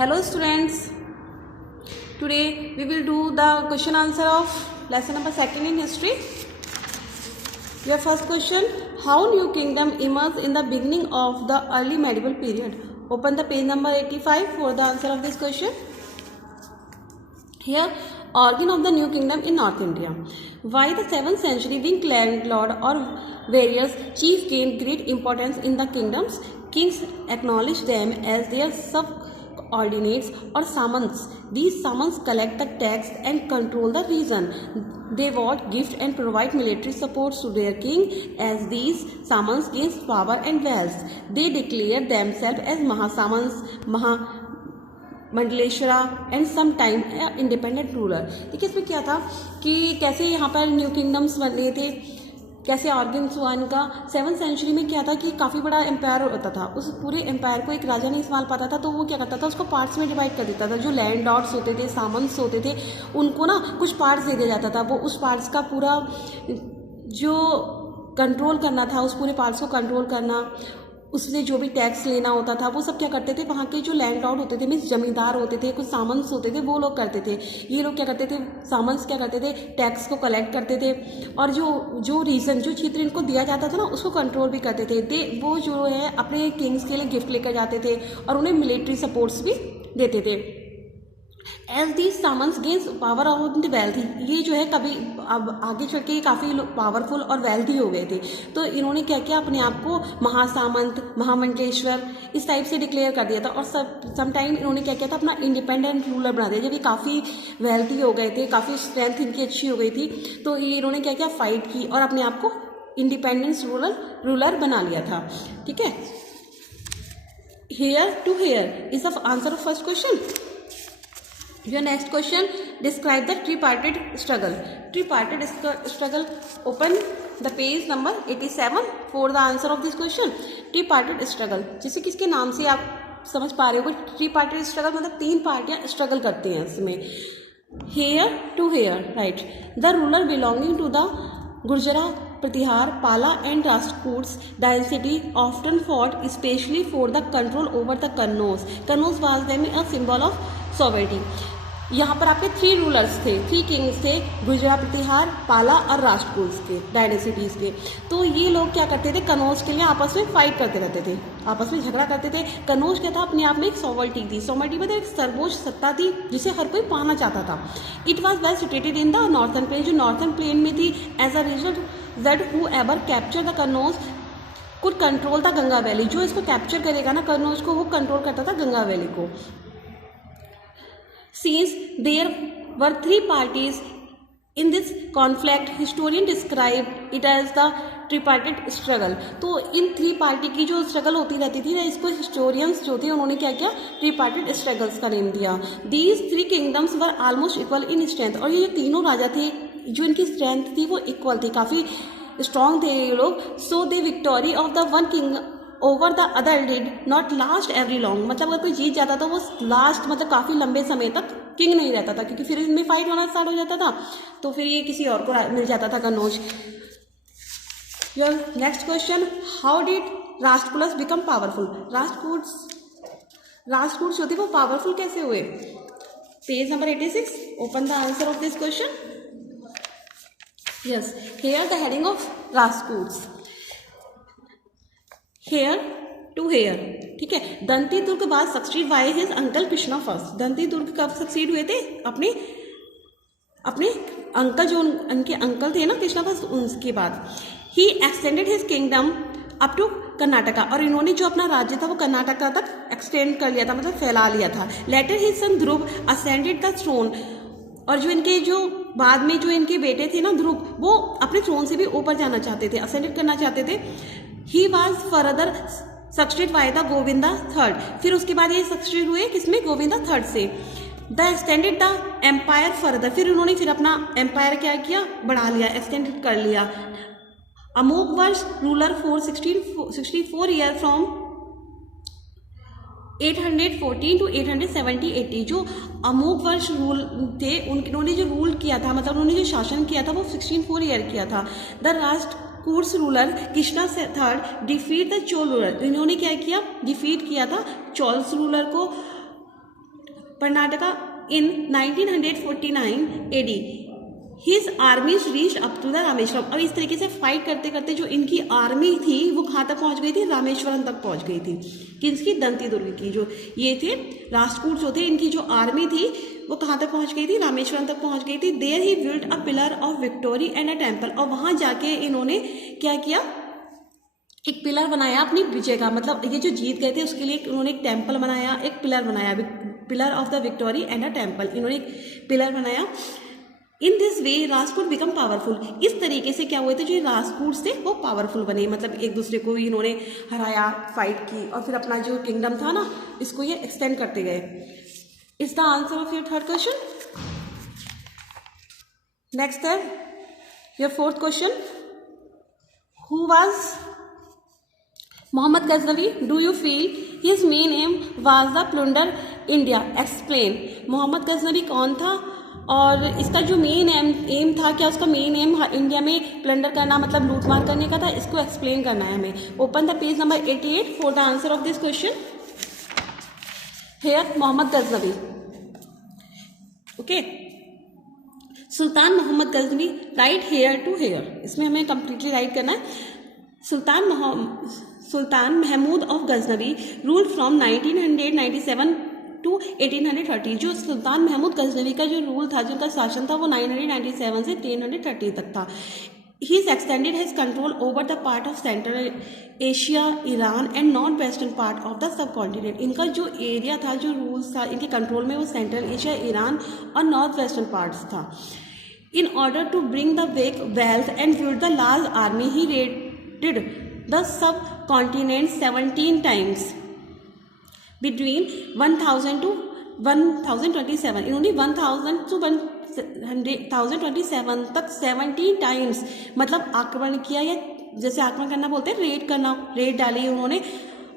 Hello students, today we will do the question answer of lesson number 2 in history. Your first question, how New Kingdom emerged in the beginning of the early medieval period. Open the page number 85 for the answer of this question. Here, origin of the New Kingdom in North India. By the 7th century, being landlord or various chiefs gained great importance in the kingdoms. Kings acknowledged them as their subordinates or samans. These samans collect the tax and control the region. They vote, gift and provide military support to their king. As these samans gain power and wealth, they declare themselves as Mahasamans, Mandaleshwara and some time independent ruler. देखिए इसमें क्या था कि कैसे यहाँ पर new kingdoms बने थे, कैसे ऑर्गन्स हुआ इनका। 7th सेंचुरी में क्या था कि काफ़ी बड़ा एम्पायर होता था, उस पूरे एम्पायर को एक राजा नहीं संभाल पाता था, तो वो क्या करता था, उसको पार्ट्स में डिवाइड कर देता था। जो लैंड लॉर्ड्स होते थे, सामंस होते थे, उनको ना कुछ पार्ट्स दे दिया जाता था। वो उस पार्ट्स का पूरा जो कंट्रोल करना था, उस पूरे पार्ट्स को कंट्रोल करना, उससे जो भी टैक्स लेना होता था, वो सब क्या करते थे, वहाँ के जो लैंड लॉर्ड होते थे, मीन्स जमींदार होते थे, कुछ सामंस होते थे, वो लोग करते थे। ये लोग क्या करते थे, सामंस क्या करते थे, टैक्स को कलेक्ट करते थे और जो रीजन, जो क्षेत्र इनको दिया जाता था ना, उसको कंट्रोल भी करते थे। वो जो है अपने किंग्स के लिए गिफ्ट लेकर जाते थे और उन्हें मिलिट्री सपोर्ट्स भी देते थे। एज दीज सामंस gains power of the wealthy, ये जो है कभी अब आगे चल के काफ़ी पावरफुल और वेल्थी हो गए थे, तो इन्होंने क्या किया, अपने आप को महासामंत, महामंडलेश्वर इस टाइप से डिक्लेयर कर दिया था। और सम टाइम इन्होंने क्या किया था, अपना इंडिपेंडेंट रूलर बना दिया। जब ये काफ़ी वेल्थी हो गए थे, काफ़ी स्ट्रेंथ इनकी अच्छी हो गई थी, तो ये इन्होंने क्या किया, फाइट की और अपने आप को इंडिपेंडेंस रूलर बना लिया था। ठीक है, here to here is the answer of first question. Your next question, describe the tripartite struggle. Tripartite struggle. Open the page number 87 for the answer of this question. Tripartite struggle, जैसे किसके नाम से आप समझ पा रहे हो, ट्रीपार्टाइट स्ट्रगल मतलब 3 पार्टियां स्ट्रगल करते हैं इसमें। Here to here, right. The ruler belonging to the Gurjara, Pratihara, Pala and Rashtrakutas dynasty often fought especially for the control over the Kannauj. Kannauj was them a symbol of sovereignty. यहाँ पर आपके 3 रूलर्स थे, 3 किंग्स थे, गुर्जरा, प्रतिहार, पाला और राष्ट्रकूट्स के डायनेस्टीज के। तो ये लोग क्या करते थे, कनौज के लिए आपस में फाइट करते रहते थे, आपस में झगड़ा करते थे। कनौज क्या था, अपने आप में एक सॉवर्टी थी। सॉवर्टी मतलब एक सर्वोच्च सत्ता थी जिसे हर कोई पाना चाहता था। It was well situated in the northern plain, जो नॉर्थन प्लेन में थी। As a result that whoever capture the Kannauj could control the Ganga valley, जो इसको कैप्चर करेगा ना कनौज को, वो कंट्रोल करता था गंगा वैली को। Since there were 3 parties in this conflict, historian described it as the tripartite struggle. तो इन 3 पार्टी की जो स्ट्रगल होती रहती थी ना, इसको हिस्टोरियंस जो थे उन्होंने क्या किया, ट्रीपार्टाइट स्ट्रगल्स का नेम दिया। These 3 kingdoms were almost equal in strength, और ये जो तीनों राजा थे, जो इनकी स्ट्रेंथ थी वो इक्वल थी, काफ़ी स्ट्रॉन्ग थे ये लोग। So the victory of the one king over the other did not last every long, मतलब अगर कोई जीत जाता तो वो लास्ट मतलब काफ़ी लंबे समय तक किंग नहीं रहता था, क्योंकि फिर इनमें फाइट होना स्टार्ट हो जाता था, तो फिर ये किसी और को मिल जाता था Kannauj. Your next question, how did Rashtrakutas become powerful. Rashtrakutas जो थे वो पावरफुल कैसे हुए। Page number 86, open the answer of this question. Yes, here the heading of Rashtrakutas, here to here. ठीक है, दंती दुर्ग बाद succeed by his uncle Krishna first. Dantidurga कब succeed हुए थे, अपने अंकल, जो उनके अंकल थे ना कृष्णा फर्स्ट, उनके बाद। He extended his kingdom up to Karnataka, और इन्होंने जो अपना राज्य था वो कर्नाटका तक एक्सटेंड कर लिया था, मतलब फैला लिया था। Later his son Dhruva ascended the throne, और जो इनके जो बाद में जो इनके बेटे थे ना ध्रुव, वो अपने थ्रोन से भी ऊपर जाना चाहते थे, असेंडेड करना चाहते थे। He was further succeeded by the Govinda third, फिर उसके बाद ये सक्सेड हुए किसमें, गोविंदा थर्ड से। The extended the empire further, फिर उन्होंने फिर अपना एम्पायर क्या किया, बढ़ा लिया, एक्सटेंडेड कर लिया। Amoghavarsha ruler for 64 year from 814 to 870 80, जो अमोघ वर्ष रूल थे उन्होंने जो रूल किया था, मतलब उन्होंने जो शासन किया था वो 64 ईयर किया था। The Rashtrakutas ruler Krishna third defeat the Chola ruler, इन्होंने क्या किया, डिफीट किया था चोल्स रूलर को Karnataka in 1949 AD. His armies reached up to the Rameswaram. अब इस तरीके से फाइट करते करते जो इनकी आर्मी थी वो कहाँ तक पहुँच गई थी, रामेश्वरम तक पहुँच गई थी. किसकी, दंती दुर्ग की. जो ये थे राष्ट्रकूट जो थे, इनकी जो आर्मी थी वो कहाँ तक पहुँच गई थी, रामेश्वरम तक पहुँच गई थी. There he built a pillar of victory and a temple. और वहाँ जाके इन्होंने क्या किया, एक पिलर बनाया अपनी विजय का, मतलब ये जो जीत गए थे उसके लिए उन्होंने एक टेम्पल बनाया, एक पिलर बनाया, pillar of the victory and a temple. इन्होंने एक पिलर बनाया. In this way Rajput become powerful. इस तरीके से क्या हुए थे, जो राजपूत थे वो पावरफुल बने, मतलब एक दूसरे को इन्होंने हराया, फाइट की, और फिर अपना जो किंगडम था ना इसको ये एक्सटेंड करते गए. Is the answer of your third question. Next है your fourth question. Who was Muhammad Ghaznavi? Do you feel his main aim was the plunder India? Explain. Mohammad Ghaznavi कौन था और इसका जो मेन एम था, क्या उसका मेन एम इंडिया में प्लंडर करना, मतलब लूटमार करने का था, इसको एक्सप्लेन करना है हमें. Open the page number 88 for the answer of this question. Here Mohammad Ghaznavi. Okay, Sultan Mohammad Ghaznavi, right here to here, इसमें हमें कंप्लीटली राइट करना है. Sultan Mahmud of Ghazni rule from 1997 to 1830. जो सुल्तान महमूद गजनवी का जो रूल था, जो उनका शासन था, वो 997 से 1030 तक था. He is extended his control over the part of central Asia, Iran and north western part of the sub continent. इनका जो एरिया था, जो रूल्स था इनके कंट्रोल में, वो सेंट्रल एशिया, ईरान और नॉर्थ वेस्टर्न पार्ट्स था. In order to bring the wealth and build the large army, he raided the subcontinent 17 times between 1000 to 1027. इन्होंने 1000 to 1027 तक 17 टाइम्स मतलब आक्रमण किया, या जैसे आक्रमण करना बोलते हैं, रेड करना, रेड डाली उन्होंने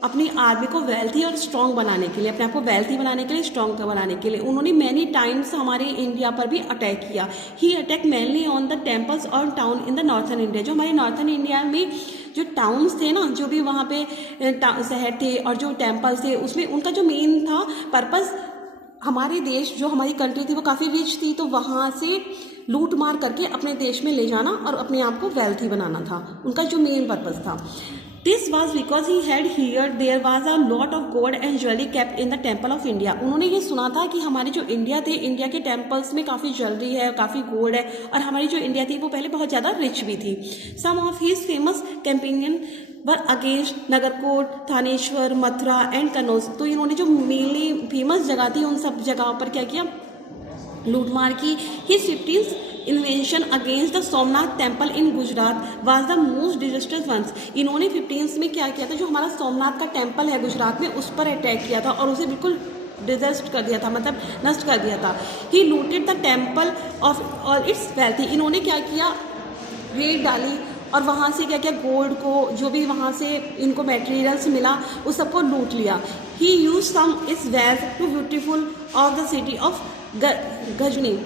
अपनी आर्मी को वेल्थी और स्ट्रॉन्ग बनाने के लिए, अपने आप को वेल्थी बनाने के लिए, स्ट्रॉन्ग बनाने के लिए. उन्होंने मैनी टाइम्स हमारे इंडिया पर भी अटैक किया. He attack mainly on the temples और town in the northern India. जो हमारे नॉर्थन इंडिया में जो टाउन्स थे ना, जो भी वहाँ पे शहर थे और जो टेम्पल्स थे, उसमें उनका जो मेन था पर्पज़, हमारे देश, जो हमारी कंट्री थी वो काफ़ी रिच थी, तो वहाँ से लूट मार करके अपने देश में ले जाना और अपने आप को वेल्थी बनाना था उनका जो मेन पर्पज़ था. This was because he had hear there was a lot of gold and jewellery kept in the temple of India. उन्होंने ये सुना था कि हमारे जो इंडिया थे, इंडिया के टेम्पल्स में काफ़ी ज्वेलरी है, काफ़ी गोल्ड है, और हमारी जो इंडिया थी वो पहले बहुत ज़्यादा रिच भी थी. Some of his famous campaigns were against Nagarkot, Thaneshwar, Mathura and Kannauj. तो इन्होंने जो मेनली फेमस जगह थी उन सब जगहों पर क्या किया, लूटमार की. His 15th invention against the Somnath temple in Gujarat was the most disasters once. इन्होंने 15th में क्या किया था, जो हमारा सोमनाथ का टेम्पल है गुजरात में, उस पर अटैक किया था और उसे बिल्कुल डिजास्ट कर दिया था, मतलब नष्ट कर दिया था. He looted the temple of all its wealthy. इन्होंने क्या किया, रेड डाली और वहाँ से क्या किया, गोल्ड को, जो भी वहाँ से इनको मटेरियल्स मिला उस सबको लूट लिया. ही use some his wealth to beautiful of the city of Ghazni.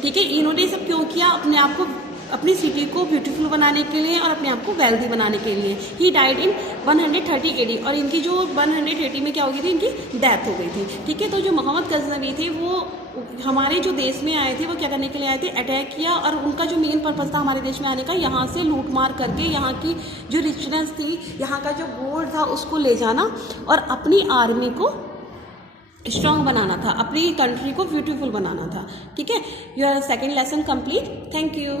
ठीक है, इन्होंने ये सब क्यों किया, अपने आप को, अपनी सिटी को ब्यूटीफुल बनाने के लिए और अपने आप को वेल्दी बनाने के लिए. He died in 130 AD. और इनकी जो 180 में क्या हो गई थी, इनकी डेथ हो गई थी. ठीक है, तो जो मोहम्मद गजनवी थे वो हमारे जो देश में आए थे, वो क्या करने के लिए आए थे, अटैक किया, और उनका जो मेन पर्पज़ था हमारे देश में आने का, यहाँ से लूट मार करके यहाँ की जो रिचनेस थी, यहाँ का जो गोल्ड था उसको ले जाना और अपनी आर्मी को स्ट्रॉन्ग बनाना था, अपनी कंट्री को ब्यूटीफुल बनाना था. ठीक है, your second lesson complete. Thank you.